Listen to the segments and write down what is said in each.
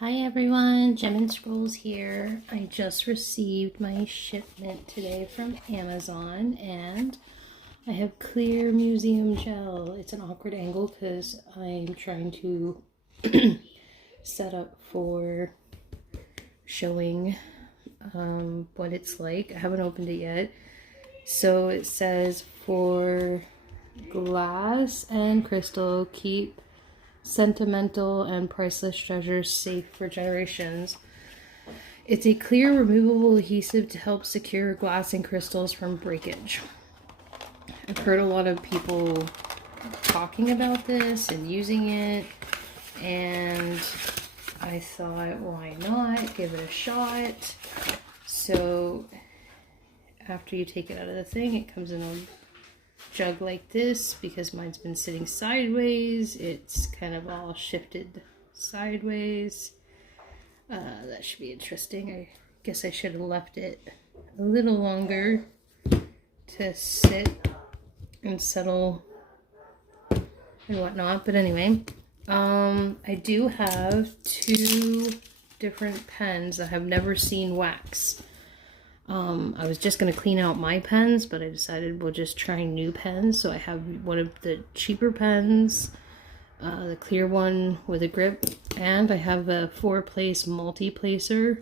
Hi everyone, Gem and Scrolls here. I just received my shipment today from Amazon and I have clear museum gel. It's an awkward angle because I'm trying to set up for showing what it's like. I haven't opened it yet. So it says for glass and crystal, keep sentimental and priceless treasures safe for generations. It's a clear removable adhesive to help secure glass and crystals from breakage. I've heard a lot of people talking about this and using it, and I thought, why not give it a shot? So after you take it out of the thing, it comes in a jug like this. Because mine's been sitting sideways, it's kind of all shifted sideways. That should be interesting. I guess I should have left it a little longer to sit and settle and whatnot, but anyway, I do have two different pens that have never seen wax. I was just going to clean out my pens, but I decided we'll just try new pens. So I have one of the cheaper pens, the clear one with a grip, and I have a 4-place multi-placer.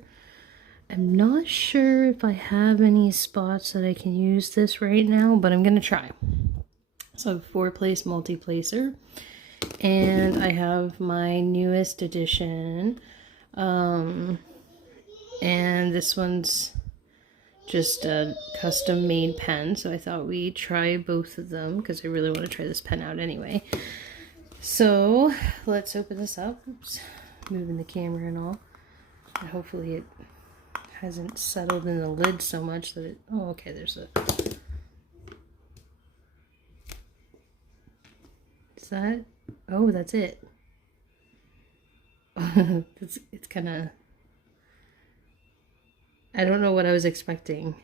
I'm not sure if I have any spots that I can use this right now, but I'm going to try. So 4-place multi-placer, and I have my newest edition, and this one's just a custom made pen, so I thought we'd try both of them because I really want to try this pen out anyway. So let's open this up. Oops, moving the camera and all, and hopefully it hasn't settled in the lid so much that it, oh okay, there's a, is that, oh that's it. It's kind of, I don't know what I was expecting.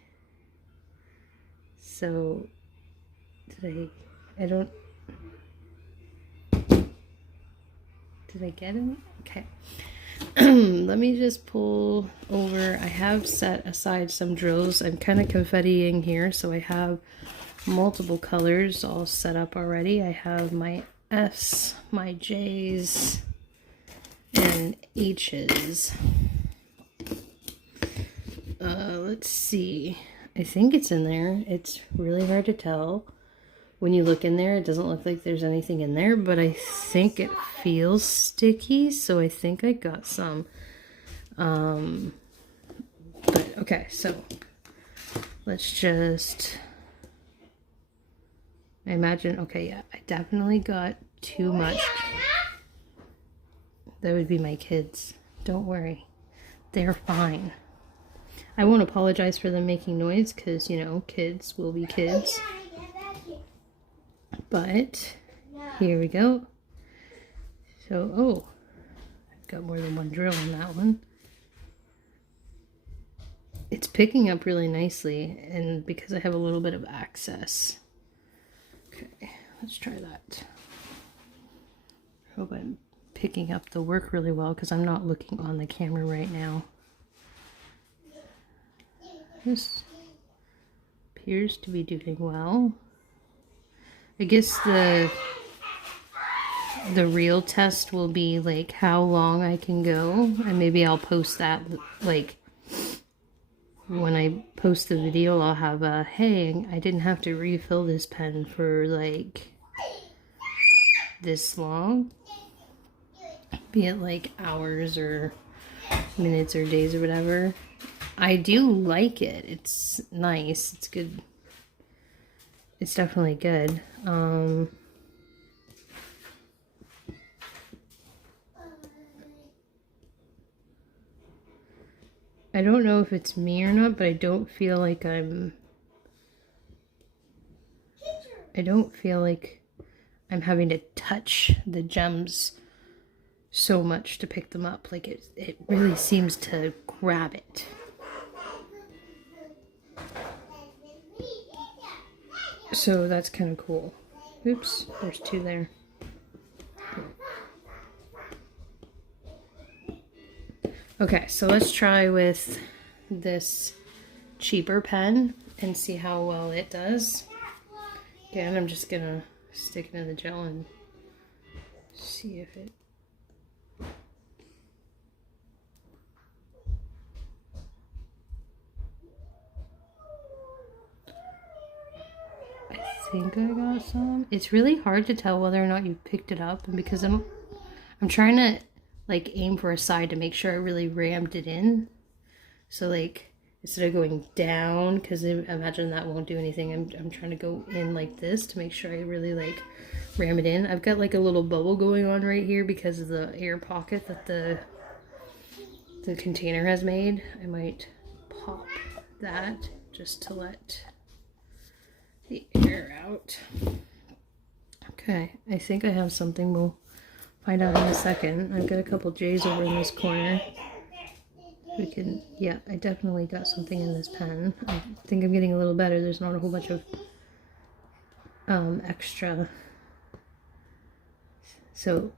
So, did I get him? Okay. Let me just pull over. I have set aside some drills. I'm kind of confettiing here, so I have multiple colors all set up already. I have my F's, my J's, and H's. Let's see. I think it's in there. It's really hard to tell. When you look in there, it doesn't look like there's anything in there, but I think it feels sticky, so I think I got some. But okay, so let's just, I imagine, okay, yeah, I definitely got too much. That would be my kids. Don't worry. They're fine. I won't apologize for them making noise because, you know, kids will be kids. But here we go. So, oh, I've got more than one drill in that one. It's picking up really nicely, and because I have a little bit of access. Okay, let's try that. Hope I'm picking up the work really well because I'm not looking on the camera right now. This appears to be doing well. I guess the real test will be like how long I can go, and maybe I'll post that, like when I post the video I'll have a, hey, I didn't have to refill this pen for like this long, be it like hours or minutes or days or whatever. I do like it. It's nice. It's good. It's definitely good. I don't know if it's me or not, but I don't feel like I'm having to touch the gems so much to pick them up. Like it really seems to grab it. So that's kind of cool. Oops, there's two there. Okay, so let's try with this cheaper pen and see how well it does. Again, I'm just gonna stick it in the gel and see if it... I think I got some. It's really hard to tell whether or not you picked it up, and because I'm trying to like aim for a side to make sure I really rammed it in. So like instead of going down, because I imagine that won't do anything, I'm trying to go in like this to make sure I really like ram it in. I've got like a little bubble going on right here because of the air pocket that the container has made. I might pop that just to let the air out. Okay, I think I have something. We'll find out in a second. I've got a couple J's over in this corner. We can, yeah, I definitely got something in this pen. I think I'm getting a little better. There's not a whole bunch of extra. So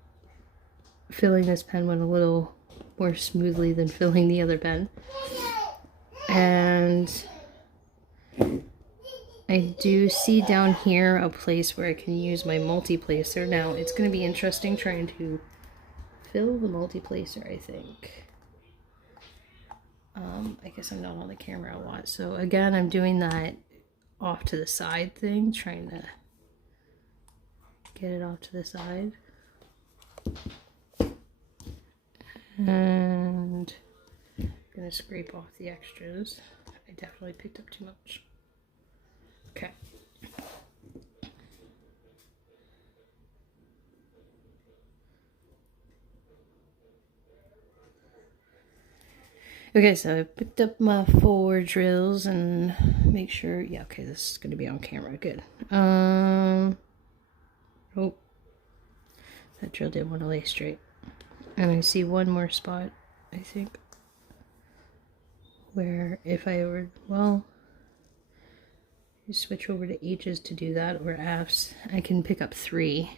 filling this pen went a little more smoothly than filling the other pen. And I do see down here a place where I can use my multi-placer. Now, it's going to be interesting trying to fill the multi-placer, I think. I guess I'm not on the camera a lot. So again, I'm doing that off to the side thing, trying to get it off to the side. And I'm going to scrape off the extras. I definitely picked up too much. Okay. Okay, so I picked up my 4 drills and make sure, yeah, okay, this is going to be on camera, good. Oh, that drill didn't want to lay straight. And I see one more spot, I think, where if I were, well, you switch over to H's to do that, or F's, I can pick up 3.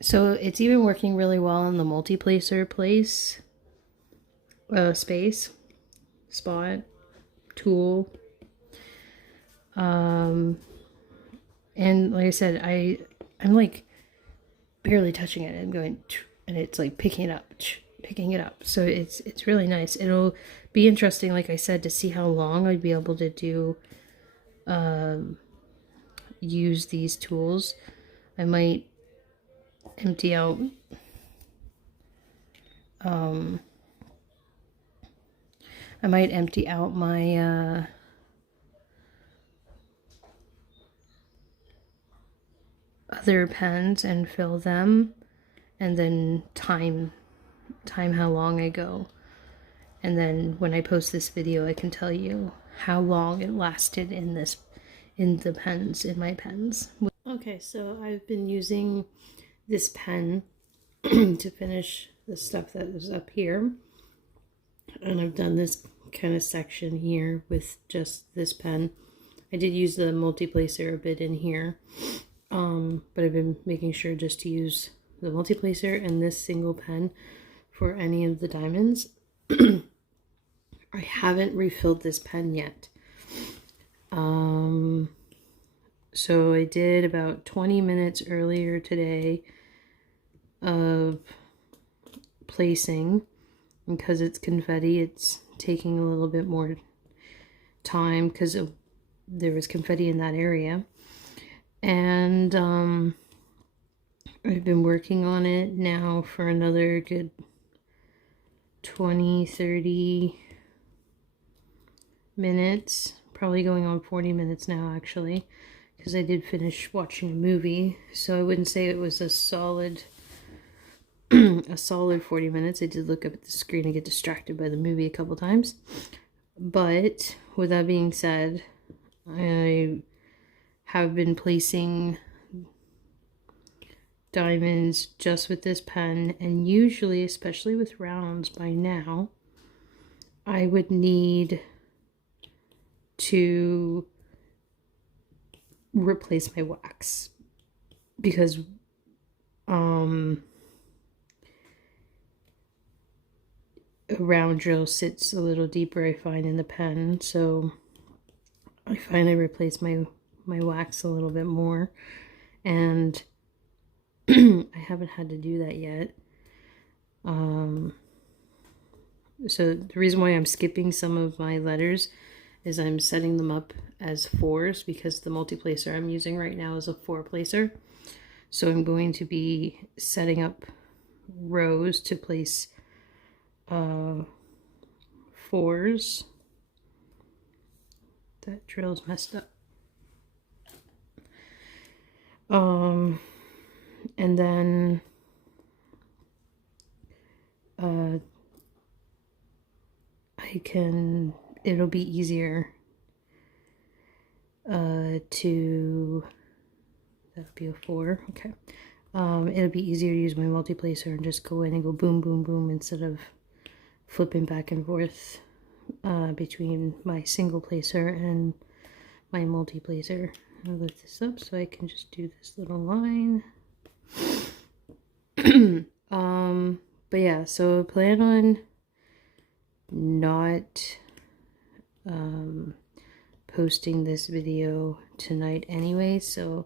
So it's even working really well in the multi-placer space, spot, tool. And like I said, I'm like barely touching it. I'm going, and it's like picking it up. So it's really nice. It'll be interesting, like I said, to see how long I'd be able to do, use these tools. I might empty out, my other pens and fill them, and then time how long I go, and then when I post this video I can tell you how long it lasted in my pens. Okay, so I've been using this pen to finish the stuff that is up here, and I've done this kind of section here with just this pen. I did use the multi-placer a bit in here, but I've been making sure just to use the multi-placer and this single pen for any of the diamonds. I haven't refilled this pen yet. So I did about 20 minutes earlier today of placing. Because it's confetti, it's taking a little bit more time because there was confetti in that area. And I've been working on it now for another good 20-30 minutes, probably going on 40 minutes now actually, because I did finish watching a movie, so I wouldn't say it was a solid 40 minutes. I did look up at the screen and get distracted by the movie a couple times. But with that being said, I have been placing diamonds just with this pen, and usually, especially with rounds by now, I would need to replace my wax because round drill sits a little deeper, I find, in the pen. So I finally replaced my wax a little bit more, and I haven't had to do that yet. So the reason why I'm skipping some of my letters is I'm setting them up as 4s because the multi-placer I'm using right now is a 4-placer. So I'm going to be setting up rows to place 4s. That drill's messed up. And then it'll be easier to, that'll be a 4, okay. It'll be easier to use my multi-placer and just go in and go boom, boom, boom instead of flipping back and forth between my single placer and my multi-placer. I'll lift this up so I can just do this little line. But yeah, so I plan on not posting this video tonight anyway, so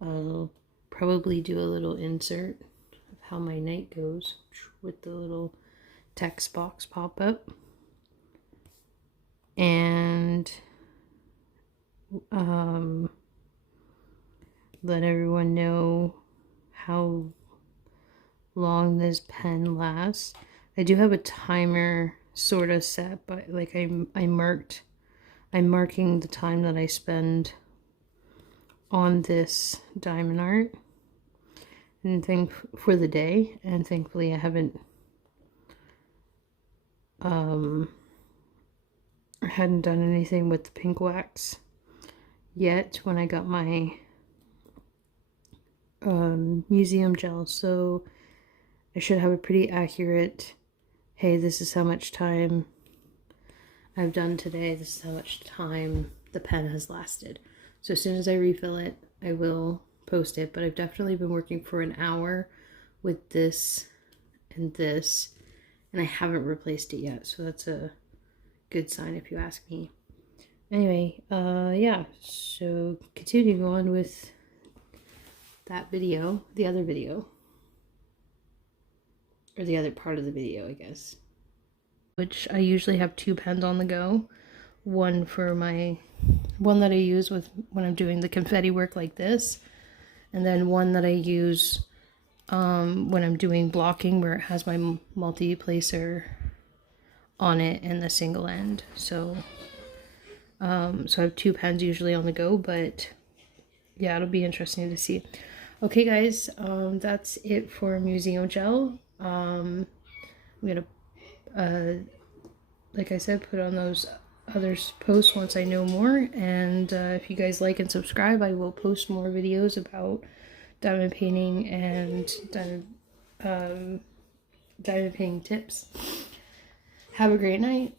I'll probably do a little insert of how my night goes with the little text box pop-up, and let everyone know how long this pen lasts. I do have a timer sort of set, but like I'm marking the time that I spend on this diamond art and for the day, and thankfully I hadn't done anything with the pink wax yet when I got my museum gel, so I should have a pretty accurate, hey, this is how much time I've done today, this is how much time the pen has lasted. So as soon as I refill it, I will post it, but I've definitely been working for an hour with this and this, and I haven't replaced it yet, so that's a good sign if you ask me. Anyway, yeah, so continuing on with that video, the other video, or the other part of the video, I guess, which I usually have 2 pens on the go. One that I use when I'm doing the confetti work like this, and then one that I use when I'm doing blocking, where it has my multi-placer on it and the single end. So so I have 2 pens usually on the go, but yeah, it'll be interesting to see. Okay guys, that's it for museum gel. I'm gonna like I said, put on those other posts once I know more, and if you guys like and subscribe, I will post more videos about diamond painting and diamond painting tips. Have a great night.